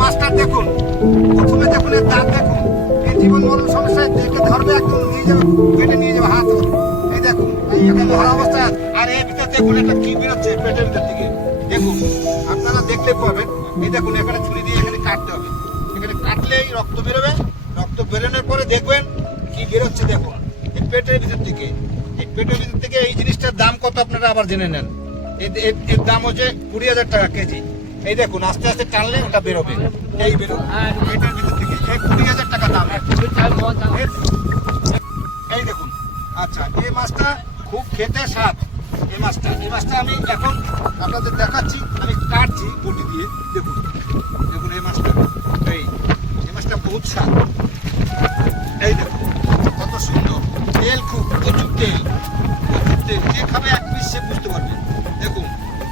মাছটা দেখুন, প্রথমে দেখুন এর দাঁত দেখুন, এই জীবন মরণ সমস্যায় দেখে ধরবে, একদম নিয়ে যাবে, পেটে নিয়ে যাবে হাত। এই দেখুন এটা ধরা অবস্থা। আর এর ভিতর দেখুন এটা কি বেরোচ্ছে পেটের ভিতর থেকে, দেখুন আপনারা দেখলে পাবেন। এই দেখুন এখানে ছুরি দিয়ে এখানে কাটতে হবে, এখানে কাটলেই রক্ত বেরোবে। রক্ত বেরোনোর পরে দেখবেন কি বেরোচ্ছে, দেখুন এই পেটের ভিতর থেকে। এই পেটের ভিতর থেকে এই জিনিসটার দাম কত আপনারা আবার জেনে নেন। এর দাম হচ্ছে 20,000 টাকা কেজি। এই দেখুন আস্তে আস্তে টানলে ওটা বেরোবে, এই বেরোবে পেটের ভিতর থেকে। এই 20,000 টাকা দাম। এই দেখুন, আচ্ছা এই মাছটা খুব খেতে স্বাদ। এই মাছটা আমি এখন আপনাদের দেখাচ্ছি, আমি কাটছি বটি দিয়ে। দেখুন দেখুন এই মাছটা, এই মাছটা বহুত স্বাদ। এই দেখুন কত সুন্দর, তেল খুব প্রচুর তেল, প্রচুর তেল। যে খাবে এক পিস সে বুঝতে পারবে। দেখুন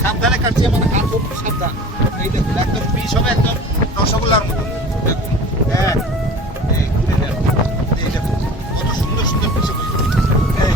সাবধানে কাটছি, আমাদের হাত খুব সাবধান। এই দেখুন একদম পিস হবে একদম রসগোল্লার মতো। দেখুন হ্যাঁ, এই খুলে নেন। এই দেখুন কত সুন্দর সুন্দর পিস হবে। এই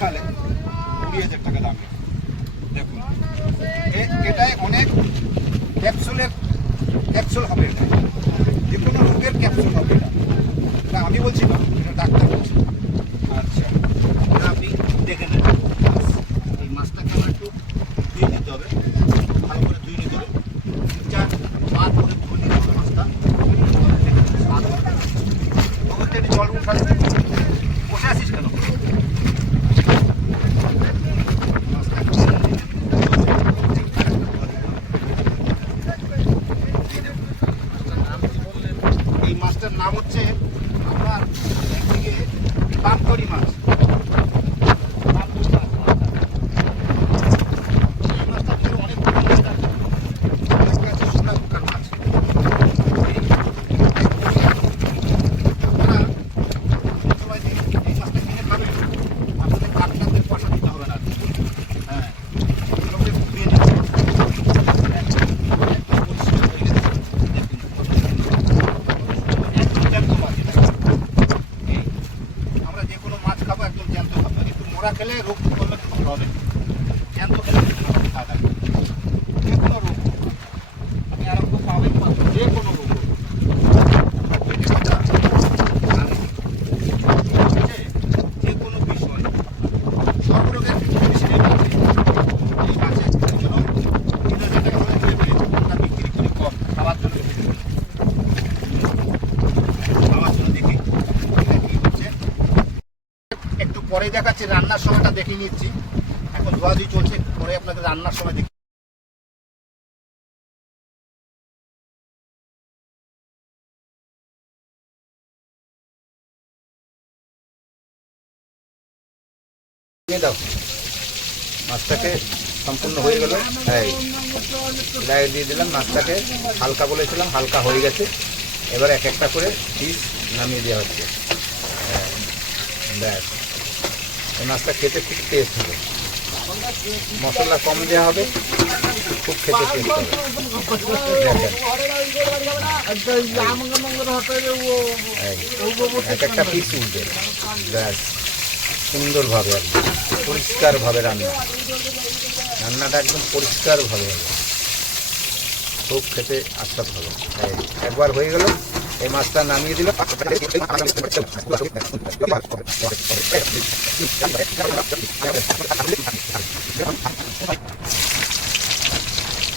খালে 20,000 টাকা দাম। দেখুন এটায় অনেক ক্যাপসুল হবে, এটা যে কোনো রোগের ক্যাপসুল হবে। এটা আমি বলছি না, এটা ডাক্তার বলছে। আচ্ছা, এটা আপনি দেখে নেন। এই মাছটাকে আমার একটু ধুয়ে নিতে হবে, ভালো করে ধুয়ে নিতে হবে, 3-4 বার করে ধুয়ে নিতে হবে মাছটা। একটু জল উঠান, বসে আছিস কেন? এই মাছটার নাম হচ্ছে আপনার একদিকে পামকড়ি মাছ। এই মাছটা কিন্তু অনেক সোনা পোকার মাছ। আপনারা সবাই এই মাছটা কিনে খাবেন, আপনাদের কাঠটাতে পয়সা দিতে হবে না। হ্যাঁ, এগুলোকে ধুয়ে নিতে হবে। আমরা যে কোনো মাছ খাবো একদম জ্যান্ত খাবো, একটু মোড়া খেলে রোগ করলে ভালো হবে, জ্যান্ত খেলে খাওয়া যাবে। যে কোনো রোগ আপনি আরম্ভ পাবেন, যে কোনো রোগ যে কোনো বিষয় সর্বরোগের মেশিনের আছে। এই মাছের জন্য 3,000 টাকা করে বিক্রি করি কম, খাওয়ার জন্য দেখি কি হচ্ছে। একটু পরে দেখাচ্ছি, রান্নার সময়টা দেখে নিচ্ছি। এখন ধোয়াধুয়ি চলছে, পরে আপনাকে রান্নার সময় দেখি। দাও মাছটাকে সম্পূর্ণ হয়ে গেল, এই দিয়ে দিলাম মাছটাকে, হালকা বলেছিলাম হালকা হয়ে গেছে। এবার এক একটা করে পিস নামিয়ে দেওয়া হচ্ছে। ব্যাস, এই মাছটা খেতে খুব টেস্ট হবে, মশলা কম দেওয়া হবে, খুব খেতে টেস্ট হবে। এক একটা পিস উঠবে, ব্যাস সুন্দরভাবে একদম পরিষ্কারভাবে রান্নাটা একদম পরিষ্কারভাবে হবে, খুব খেতে আস্বাদ হবে। একবার হয়ে গেল, এই মাছটা নামিয়ে দিল।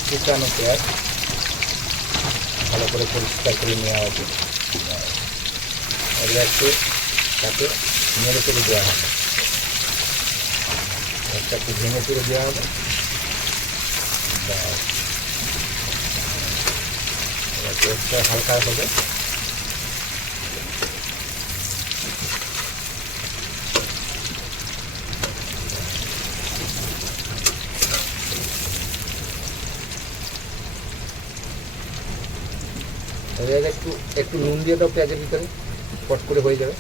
কুচানো পেঁয়াজ ভালো করে পরিষ্কার করে নেওয়া হবে, এগুলো একটু তাতে নেড়ে চেড়ে দেওয়া হবে, একটা একটু ভেঙে চেড়ে দেওয়া হবে। পেঁয়াজটা হালকা হবে। একটু একটু নুন দিয়ে দাও পেঁয়াজের ভিতরে, পট করে হয়ে যাবে।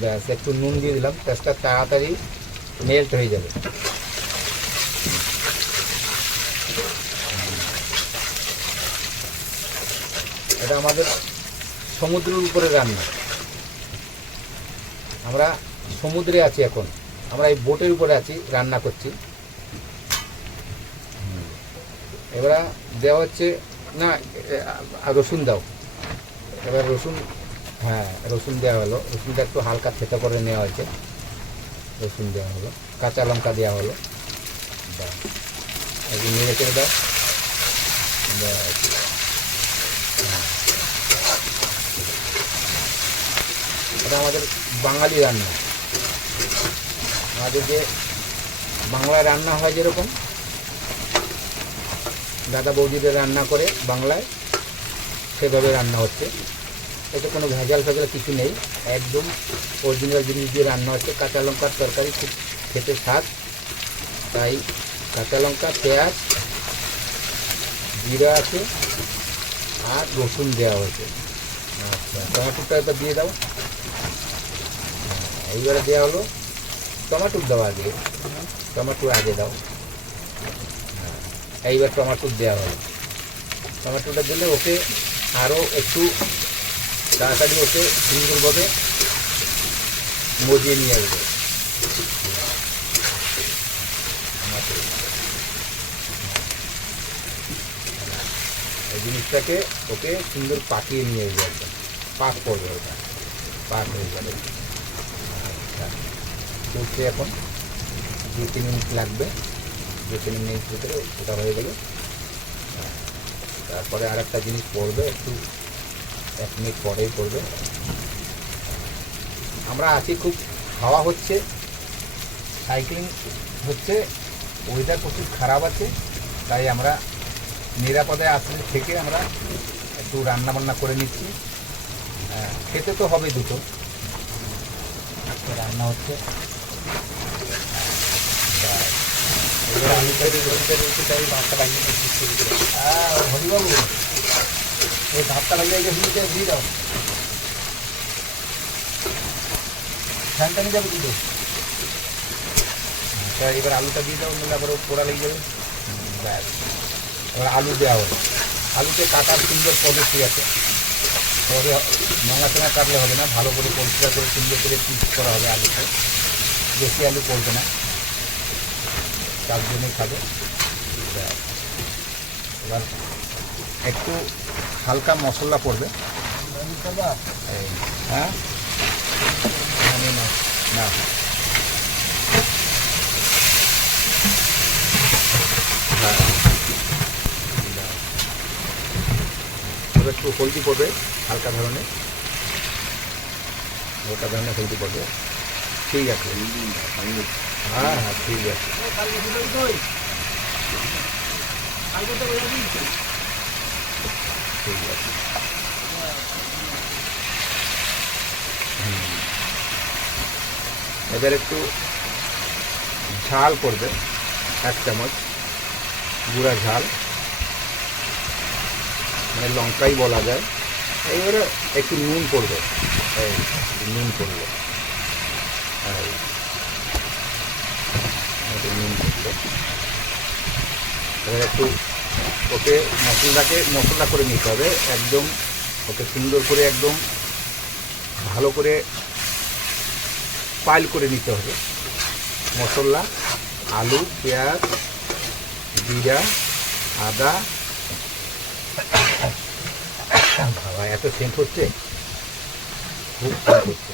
ব্যাস, একটু নুন দিয়ে দিলাম, পেঁয়াজটা তাড়াতাড়ি মেল্ট হয়ে যাবে। এটা আমাদের সমুদ্রের উপরে রান্না, আমরা সমুদ্রে আছি এখন, আমরা এই বোটের উপরে আছি, রান্না করছি। এবার দেওয়া হচ্ছে না, রসুন দাও। এবার রসুন, হ্যাঁ রসুন দেওয়া হলো, রসুনটা একটু হালকা থেতো করে নেওয়া হয়েছে, রসুন দেওয়া হলো, কাঁচা লঙ্কা দেওয়া হলো। একটু নেড়ে চেড়ে দাও। এটা আমাদের বাঙালি রান্না, আমাদের যে বাংলায় রান্না হয় যেরকম দাদা বৌদিদের রান্না করে বাংলায়, সেভাবে রান্না হচ্ছে। এতে কোনো ভেজাল কিছু নেই, একদম অরিজিনাল জিনিস দিয়ে রান্না হচ্ছে। কাঁচা লঙ্কার তরকারি খুব খেতে স্বাদ, তাই কাঁচা লঙ্কা, পেঁয়াজ, জিরা আছে আর রসুন দেওয়া হয়েছে। আচ্ছা, টমেটোটা এটা দিয়ে দাও। এইবারে দেওয়া হলো টমেটো, দেওয়া আগে টমেটো আগে দাও। এইবার টমেটো দেওয়া হলো, টমেটোটা দিলে ওকে আরও একটু তাড়াতাড়ি ওকে সুন্দরভাবে মজিয়ে নিয়ে আসবে। এই জিনিসটাকে ওকে সুন্দর পাকিয়ে নিয়ে আসবে, একদম পাক করবে, ওটা পাক হয়ে যাবে। চলছে এখন 2-3 মিনিট লাগবে, 2-3 মিনিট ভিতরে ওটা হয়ে গেলে তারপরে আর একটা জিনিস পড়বে, একটু 1 মিনিট পরেই পড়বে। আমরা আছি, খুব হাওয়া হচ্ছে, সাইক্লিং হচ্ছে, ওয়েদার প্রচুর খারাপ আছে, তাই আমরা নিরাপদে আসলে থেকে আমরা একটু রান্না বান্না করে নিচ্ছি। খেতে তো হবে দুটো, রান্না হচ্ছে। হরিবাবু এই ভাতটা লাগিয়ে দিয়ে দাও, ফ্যানটা নিয়ে যাবে দুটো। এবার আলুটা দিয়ে দাও, নিলে আবার পোড়া লেগে যাবে। ব্যাস, এবার আলু দেওয়া হলো। আলুতে কাটার সুন্দর পদ্ধতি আছে, তবে নোংরা টোঙা কাটলে হবে না, ভালো করে পরিষ্কার করে সুন্দর করে পিস করা হবে। আলুতে বেশি আলু পড়বে না, 4 জনই খাবে। এবার একটু হালকা মশলা পড়বে। হ্যাঁ না, হ্যাঁ একটু হলদি পড়বে, হালকা ধরনের, হালকা ধরনের হলদি পড়বে। ঠিক আছে, হ্যাঁ হ্যাঁ ঠিক আছে। ঠিক আছে, এবার একটু ঝাল পড়বে, 1 চামচ গুঁড়া ঝাল, মানে লঙ্কাই বলা যায়। এইবারে একটু নুন পড়বে, নুন পড়বে, একটু নুন পড়বে। এবার একটু ওকে মশলা করে নিতে হবে, একদম ওকে সুন্দর করে একদম ভালো করে পাইল করে নিতে হবে। মশলা, আলু, পেঁয়াজ, জিরা, আদা। বাবা এত সেন্ট হচ্ছে, খুব সেন্ট হচ্ছে।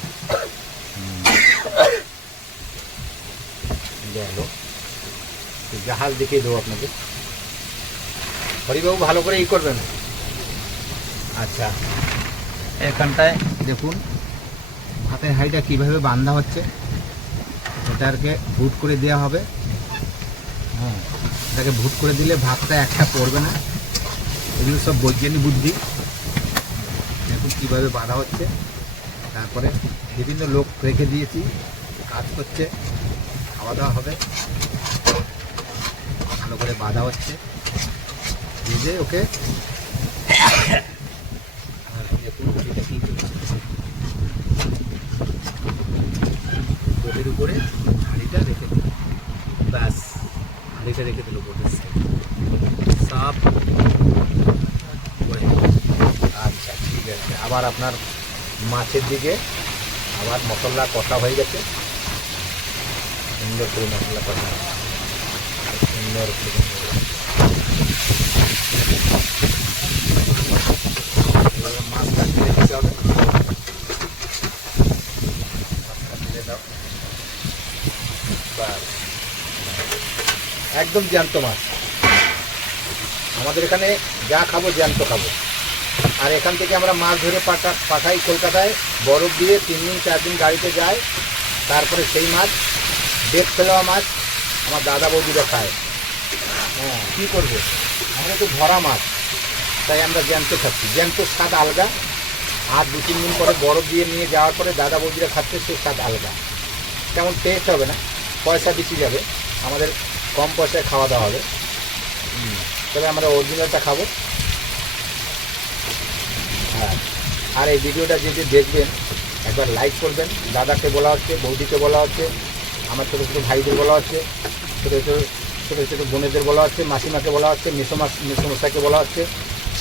গেল, জাহাজ দেখিয়ে দেবো আপনাকে। হরিবাবু ভালো করে ই করবেন। আচ্ছা, এখানটায় দেখুন ভাতের হাঁড়িটা কীভাবে বাঁধা হচ্ছে, এটাকে ভুট করে দেওয়া হবে। হ্যাঁ, এটাকে ভুট করে দিলে ভাতটা একটা পড়বে না। এগুলো সব বৈজ্ঞানিক বুদ্ধি। দেখুন কীভাবে বাঁধা হচ্ছে। তারপরে বিভিন্ন লোক রেখে দিয়েছি, কাজ করছে, খাওয়া দাওয়া হবে। ভালো করে বাঁধা হচ্ছে, ভেজে ওকে বোটের উপরে হাঁড়িটা রেখে দিল। ব্যাস, হাঁড়িটা রেখে দিল বোটের সাইড, সাপ। আচ্ছা ঠিক আছে, আবার আপনার মাছের দিকে আবার মশলা কষা হয়ে গেছে, সুন্দর করে মশলা কষা, সুন্দর করে মাছটা ঢেলে দিতে হবে। মাছটা ঢেলে দাও, একদম জ্যান্ত মাছ। আমাদের এখানে যা খাবো জ্যান্ত খাবো। আর এখান থেকে আমরা মাছ ধরে পাঠাই কলকাতায়, বরফ দিয়ে 3 দিন 4 দিন গাড়িতে যায়। তারপরে সেই মাছ, ডেট ফেলা মাছ আমার দাদা বৌদিরা খায়। হ্যাঁ, কী করবো, আমরা তো ধরা মাছ, তাই আমরা জ্যান্ত খাচ্ছি। জ্যান্তর স্বাদ আলগা, আর 2-3 দিন পরে বরফ দিয়ে নিয়ে যাওয়ার পরে দাদা বৌদিরা খাচ্ছে, সে স্বাদ আলগা। তেমন টেস্ট হবে না, পয়সা বেশি যাবে, আমাদের কম পয়সায় খাওয়া দাওয়া হবে। তবে আমরা অরিজিনালটা খাবো। হ্যাঁ, আর এই ভিডিওটা যদি দেখবেন একবার লাইক করবেন। দাদাকে বলা হচ্ছে, বৌদিকে বলা হচ্ছে, আমার ছোটো ছোটো ভাইদের বলা হচ্ছে, ছোটো ছোটো ছোটো বোনেদের বলা হচ্ছে, মাসিমাকে বলা হচ্ছে, মেসোমশাইকে বলা হচ্ছে,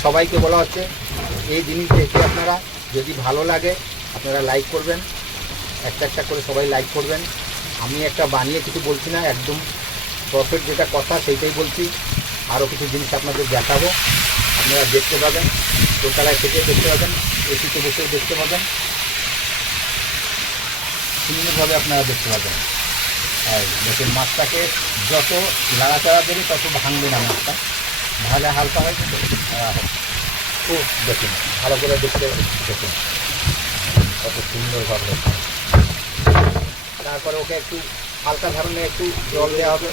সবাইকে বলা হচ্ছে। এই জিনিস দেখে আপনারা যদি ভালো লাগে আপনারা লাইক করবেন, একটা একটা করে সবাই লাইক করবেন। আমি একটা বানিয়ে কিছু বলছি না, একদম প্রফিট যেটা কথা সেইটাই বলছি। আরও কিছু জিনিস আপনাদের দেখাবো, আপনারা দেখতে পাবেন, দোতলায় থেকে দেখতে পাবেন, এসিতে বসেও দেখতে পাবেন, সুন্দরভাবে আপনারা দেখতে পাবেন। আর দেখুন মাছটাকে যত লাড়াচাড়া দেবে তত ভাঙবে না মাছটা, ভাজা হালকা হয়েছে তো। খুব দেখুন ভালো করে দেখতে দেখুন কত সুন্দরভাবে। তারপরে ওকে একটু হালকা ধরনের একটু জল দেওয়া হবে,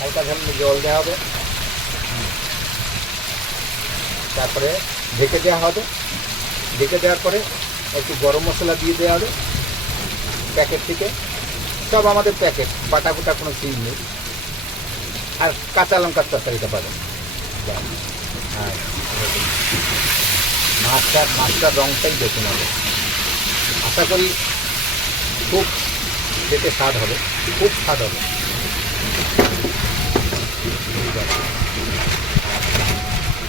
হালকা ধরনের জল দেওয়া হবে, তারপরে ঢেকে দেওয়া হবে। ঢেকে দেওয়ার পরে একটু গরম মশলা দিয়ে দেওয়া হবে প্যাকেট থেকে, সব আমাদের প্যাকেট, বাটা কুটা কোনো চিজ নেই। আর কাঁচা লঙ্কার তরকারিটা পাবেন। আর মাছটার রঙটাই দেখুন হবে। আশা করি খুব খেতে স্বাদ হবে, খুব স্বাদ হবে।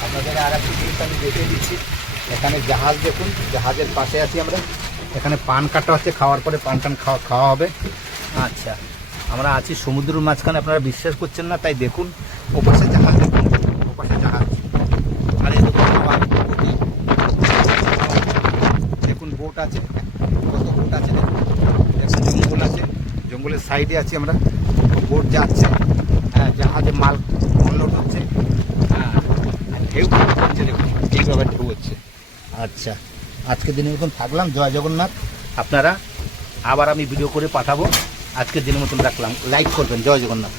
আপনাদের আর একটা জিনিস আমি দেখিয়ে দিচ্ছি। এখানে জাহাজ দেখুন, জাহাজের পাশে আছি আমরা। এখানে পান কাটা হচ্ছে, খাওয়ার পরে পান টান খাওয়া হবে। আচ্ছা, আমরা আছি সমুদ্রের মাঝখানে, আপনারা বিশ্বাস করছেন না, তাই দেখুন ওপাশে জাহাজ, দেখুন ওপাশে জাহাজ। আর এই দেখুন বোট আছে, কত বোট আছে দেখুন। দেখুন জঙ্গল আছে, জঙ্গলের সাইডে আছি আমরা, বোট যাচ্ছে, হ্যাঁ জাহাজে মাল অনলোড হচ্ছে, হ্যাঁ ঢেউ হচ্ছে দেখুন, এইভাবে ঢেউ হচ্ছে। আচ্ছা, আজকের দিনের মতন থাকলাম, জয় জগন্নাথ। আপনারা আবার আমি ভিডিও করে পাঠাবো। আজকের দিনের মতন রাখলাম, লাইক করবেন। জয় জগন্নাথ।